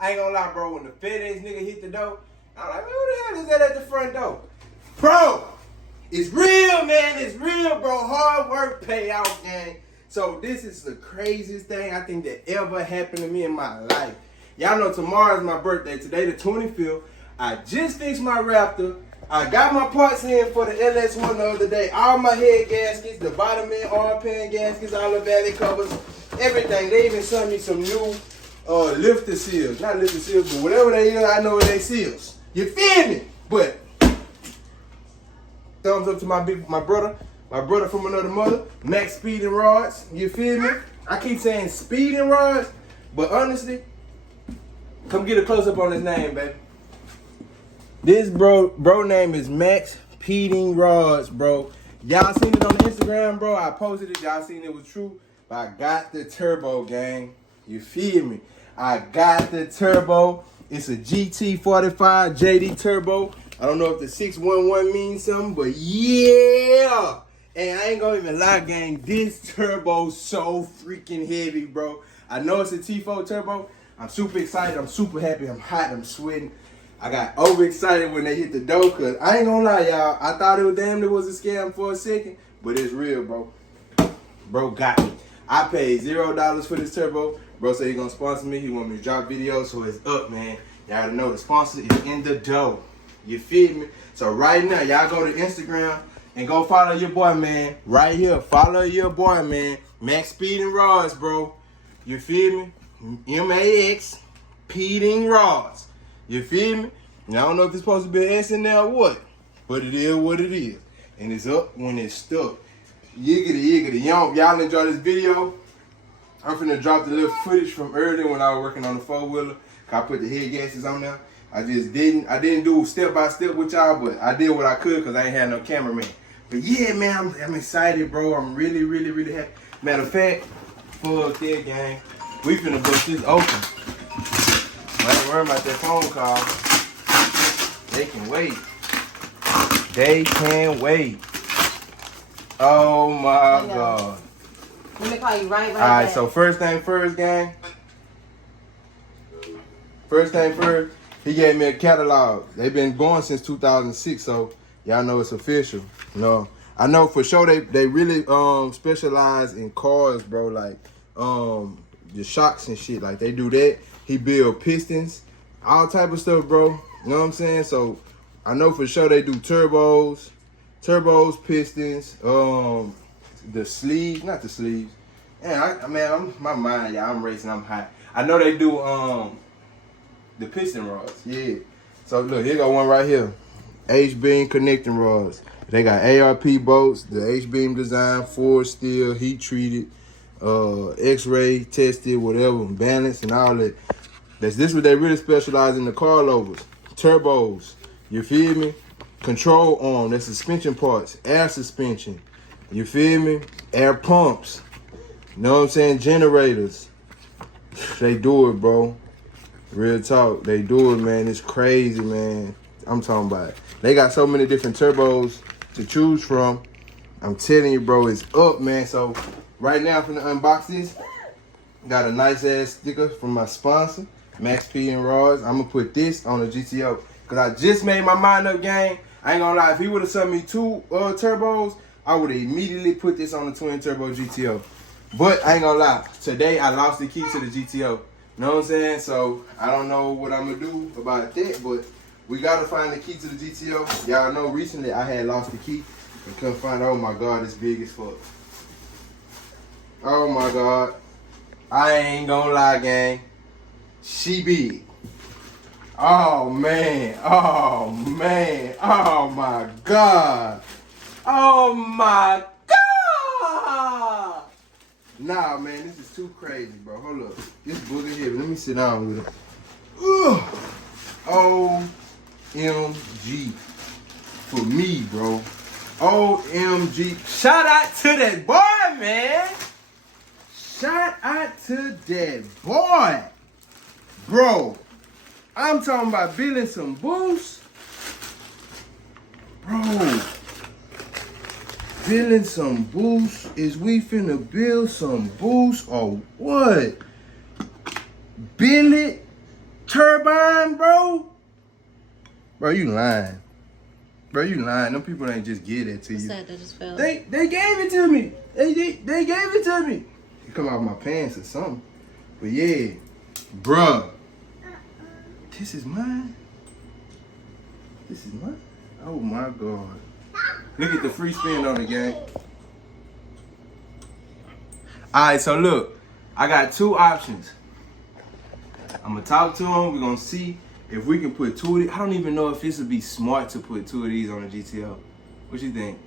I ain't gonna lie, bro. When the FedEx nigga hit the door, I'm like, man, who the hell is that at the front door? Bro, it's real, man. It's real, bro. Hard work pay off, gang. So this is the craziest thing I think that ever happened to me in my life. Y'all know tomorrow's my birthday. Today the 25th. I just fixed my Raptor. I got my parts in for the LS1 the other day. All my head gaskets, the bottom end arm pan gaskets, all the valley covers, everything. They even sent me some new lifter seals. Not lifter seals, but whatever they is, I know they seals. You feel me? But thumbs up to my brother from another mother, Maxpeeding rods. You feel me? I keep saying speeding rods, but honestly, come get a close up on his name, baby. This bro name is Maxpeeding rods, bro. Y'all seen it on the Instagram, bro. I posted it. Y'all seen it was true. But I got the turbo, gang. You feel me? I got the turbo. It's a GT45 JD turbo. I don't know if the 611 means something, but yeah. And I ain't gonna even lie, gang. This turbo's so freaking heavy, bro. I know it's a T4 turbo. I'm super excited. I'm super happy. I'm hot. I'm sweating. I got overexcited when they hit the door, cause I ain't gonna lie, y'all. I thought it was damn it was a scam for a second, but it's real, bro. Bro got me. I paid $0 for this turbo. Bro said he gonna sponsor me. He want me to drop videos, so it's up, man. Y'all already know the sponsor is in the door. You feel me? So right now, y'all go to Instagram and go follow your boy, man. Right here, follow your boy, man. Maxpeeding rods, bro. You feel me? Maxpeeding rods. You feel me? Now, I don't know if it's supposed to be an S in there or what, but it is what it is. And it's up when it's stuck. Yiggity, yiggity. Y'all enjoy this video. I'm finna drop the little footage from earlier when I was working on the four-wheeler. I put the head gaskets on there. I didn't do step by step with y'all, but I did what I could because I ain't had no cameraman. But yeah, man, I'm excited, bro. I'm really, really, really happy. Matter of fact, fuck that, gang. We finna bust this open. I ain't worried about that phone call. They can wait. They can wait. Oh my God. Let me call you right Alright, back. so first thing first, gang. First thing first, he gave me a catalog. They've been going since 2006, so y'all know it's official. You know, I know for sure they really specialize in cars, bro. Like the shocks and shit. Like they do that. He build pistons, all type of stuff, bro. You know what I'm saying? So I know for sure they do turbos, pistons, the sleeves, not the sleeves. Man, my mind, y'all. I'm racing. I'm hot. I know they do the piston rods. Yeah. So look, here got one right here. H-beam connecting rods. They got ARP bolts, the H-beam design, forged steel, heat treated, X-ray tested, whatever, balanced and all that. This what they really specialize in, the carlovers, turbos. You feel me? Control arm, that's suspension parts, air suspension. You feel me? Air pumps. You know what I'm saying? Generators. They do it, bro. Real talk. They do it, man. It's crazy, man. I'm talking about it. They got so many different turbos to choose from. I'm telling you, bro, it's up, man. So right now, I'm finna unbox this. Got a nice ass sticker from my sponsor, Maxpeeding rods. I'm gonna put this on the GTO because I just made my mind up, gang. I ain't gonna lie. If he would have sent me two turbos, I would have immediately put this on the twin turbo GTO. But I ain't gonna lie. Today I lost the key to the GTO. You know what I'm saying? So I don't know what I'm gonna do about that, but we gotta find the key to the GTO. Y'all know recently I had lost the key and couldn't find it. Oh my God, it's big as fuck. Oh my God. I ain't gonna lie, gang. She big. Oh man. Oh man. Oh my God. Oh my God. Nah, man, this is too crazy, bro. Hold up. This booger here. Let me sit down with it. Ugh. OMG. For me, bro. OMG. Shout out to that boy, man. Shout out to that boy. Bro, I'm talking about building some boosts. Bro, building some boosts. Is we finna build some boosts or what? Build it turbine, bro. Bro, you lying. Bro, you lying. Them people ain't just give that to you. What's that just fell? They gave it to me. They gave it to me. It come off my pants or something. But yeah, bruh. This is mine. This is mine. Oh my God. Look at the free spin on the game. Alright, so look. I got two options. I'm gonna talk to him. We're gonna see if we can put two of these. I don't even know if this would be smart to put two of these on the GTO. What you think?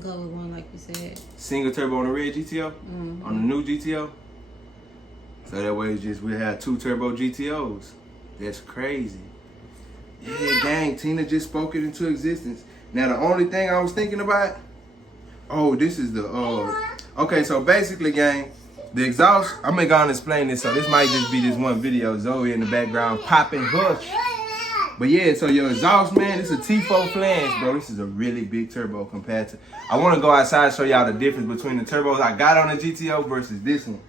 Go with one like you said. Single turbo on the red GTO? On the new GTO? So that way we'll have two turbo GTOs. That's crazy. Yeah, gang, Tina just spoke it into existence. Now the only thing I was thinking about, oh, this is the, okay, so basically, gang, the exhaust, I'm gonna go and explain this, so this might just be this one video, Zoe in the background popping hush. But yeah, so your exhaust, man, it's a T4 flange, bro. This is a really big turbo compared to, I wanna go outside and show y'all the difference between the turbos I got on the GTO versus this one.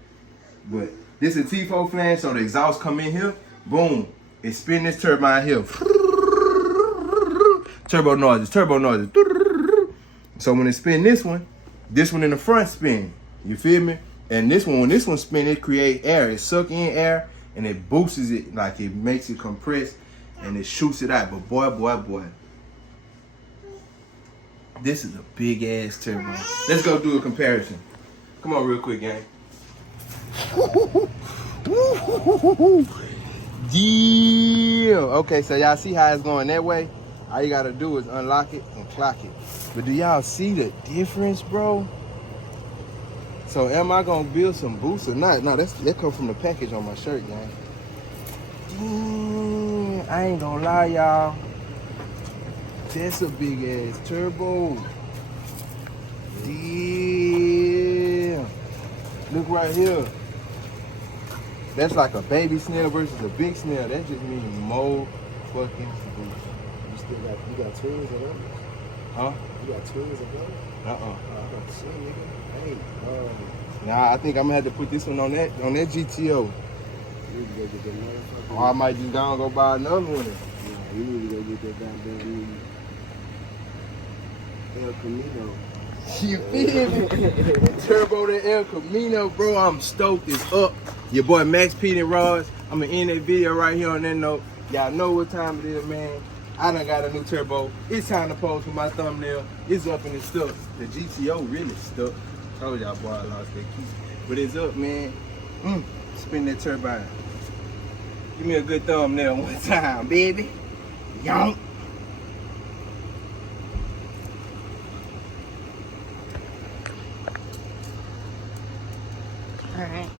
But this is a T4 flange, so the exhaust come in here, boom, it spin this turbine here. Turbo noises. So when it spin this one in the front spin, you feel me? And this one, when this one spin, it create air. It suck in air and it boosts it, like it makes it compress and it shoots it out. But boy, this is a big ass turbo. Let's go do a comparison. Come on real quick, gang. Yeah. Okay, so y'all see how it's going that way? All you gotta do is unlock it and clock it. But do y'all see the difference, bro? So am I gonna build some boosts or not? No, that come from the package on my shirt, gang. Damn, I ain't gonna lie, y'all. That's a big ass turbo. Damn. Look right here. That's like a baby snail versus a big snail. That just means more fucking boost. You got twins of those? Huh? You got twins of those? Uh-uh. Oh, I got to see, nigga. Hey, Nah, I think I'm gonna have to put this one on that GTO. you need to go get that motherfucker. Or I might just go and go buy another one. Yeah, you need to go get that goddamn El Camino. You feel me? Turbo the El Camino, bro. I'm stoked. It's up. Your boy Maxpeeding rods. I'm gonna end that video right here on that note. Y'all know what time it is, man. I done got a new turbo. It's time to pose for my thumbnail. It's up and it's stuck. The GTO really stuck. Told y'all boy I lost that key. But it's up, man. Spin that turbine. Give me a good thumbnail one time, baby. Yonk.